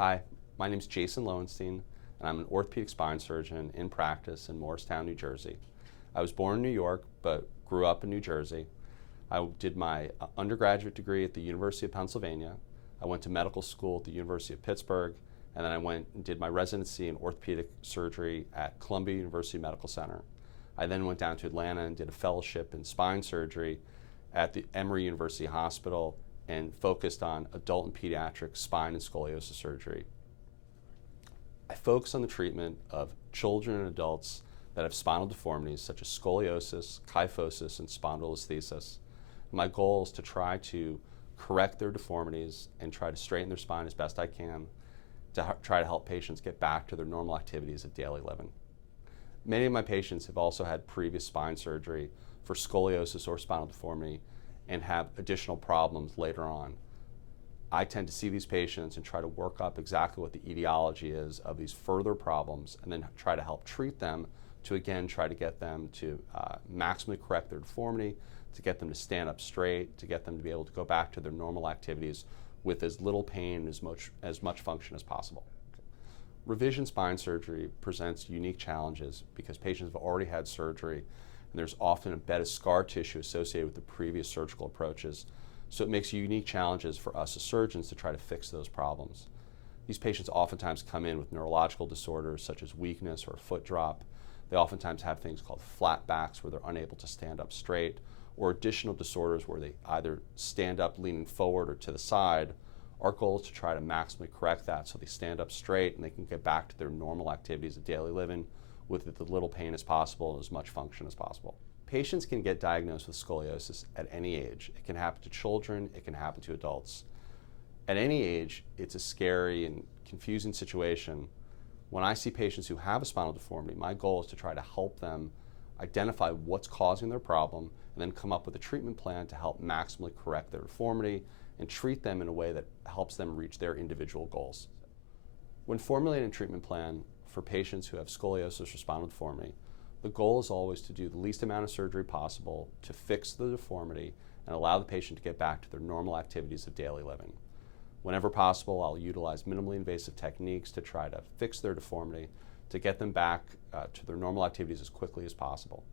Hi, my name is Jason Lowenstein, and I'm an orthopedic spine surgeon in practice in Morristown, New Jersey. I was born in New York, but grew up in New Jersey. I did my undergraduate degree at the University of Pennsylvania. I went to medical school at the University of Pittsburgh, and then I went and did my residency in orthopedic surgery at Columbia University Medical Center. I then went down to Atlanta and did a fellowship in spine surgery at the Emory University Hospital and focused on adult and pediatric spine and scoliosis surgery. I focus on the treatment of children and adults that have spinal deformities such as scoliosis, kyphosis, and spondylolisthesis. My goal is to try to correct their deformities and try to straighten their spine as best I can to try to help patients get back to their normal activities of daily living. Many of my patients have also had previous spine surgery for scoliosis or spinal deformity and have additional problems later on. I tend to see these patients and try to work up exactly what the etiology is of these further problems and then try to help treat them to again try to get them to maximally correct their deformity, to get them to stand up straight, to get them to be able to go back to their normal activities with as little pain and as much function as possible. Revision spine surgery presents unique challenges because patients have already had surgery and there's often embedded scar tissue associated with the previous surgical approaches. So it makes unique challenges for us as surgeons to try to fix those problems. These patients oftentimes come in with neurological disorders such as weakness or foot drop. They oftentimes have things called flat backs where they're unable to stand up straight, or additional disorders where they either stand up leaning forward or to the side. Our goal is to try to maximally correct that so they stand up straight and they can get back to their normal activities of daily living with as little pain as possible and as much function as possible. Patients can get diagnosed with scoliosis at any age. It can happen to children, it can happen to adults. At any age, it's a scary and confusing situation. When I see patients who have a spinal deformity, my goal is to try to help them identify what's causing their problem and then come up with a treatment plan to help maximally correct their deformity and treat them in a way that helps them reach their individual goals. When formulating a treatment plan for patients who have scoliosis or spinal deformity, the goal is always to do the least amount of surgery possible to fix the deformity and allow the patient to get back to their normal activities of daily living. Whenever possible, I'll utilize minimally invasive techniques to try to fix their deformity, to get them back to their normal activities as quickly as possible.